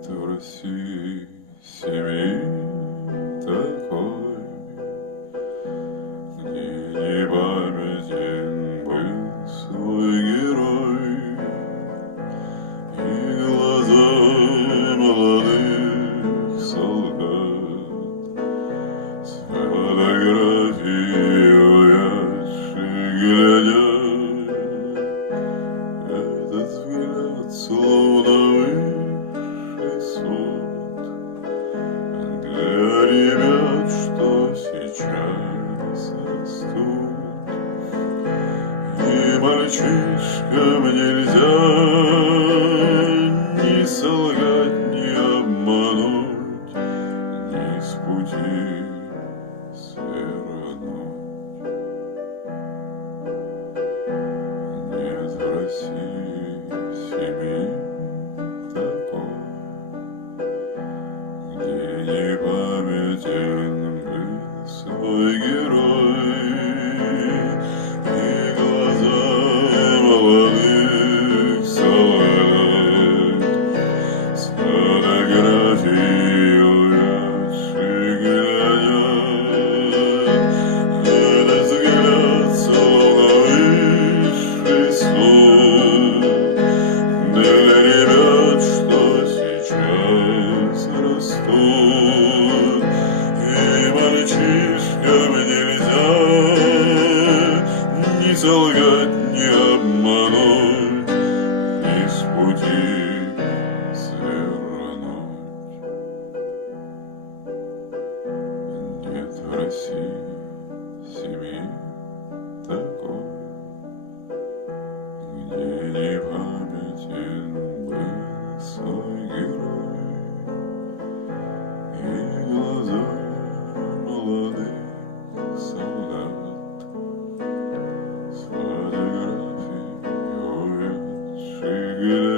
Нет в России семьи такой, где не памятен был свой герой, и глаза молодых солдат с фотографией увядших глядят. Этот взгляд словно высший суд для ребят, что сейчас растут. И мальчишкам нельзя ни солгать, ни обмануть, ни с пути свернуть. Нет в России семьи такой, где не памятен был свой герой, и глаза молодых солдат с фотографией увядших глядят. Этот взгляд словно высший суд для ребят, что сейчас растут. И мальчишкам нельзя ни солгать, ни обмануть, ни с пути свернуть. Нет в России семьи такой, где не памятен был свой герой, и глаза молодых солдат с фотографией увядших глядят.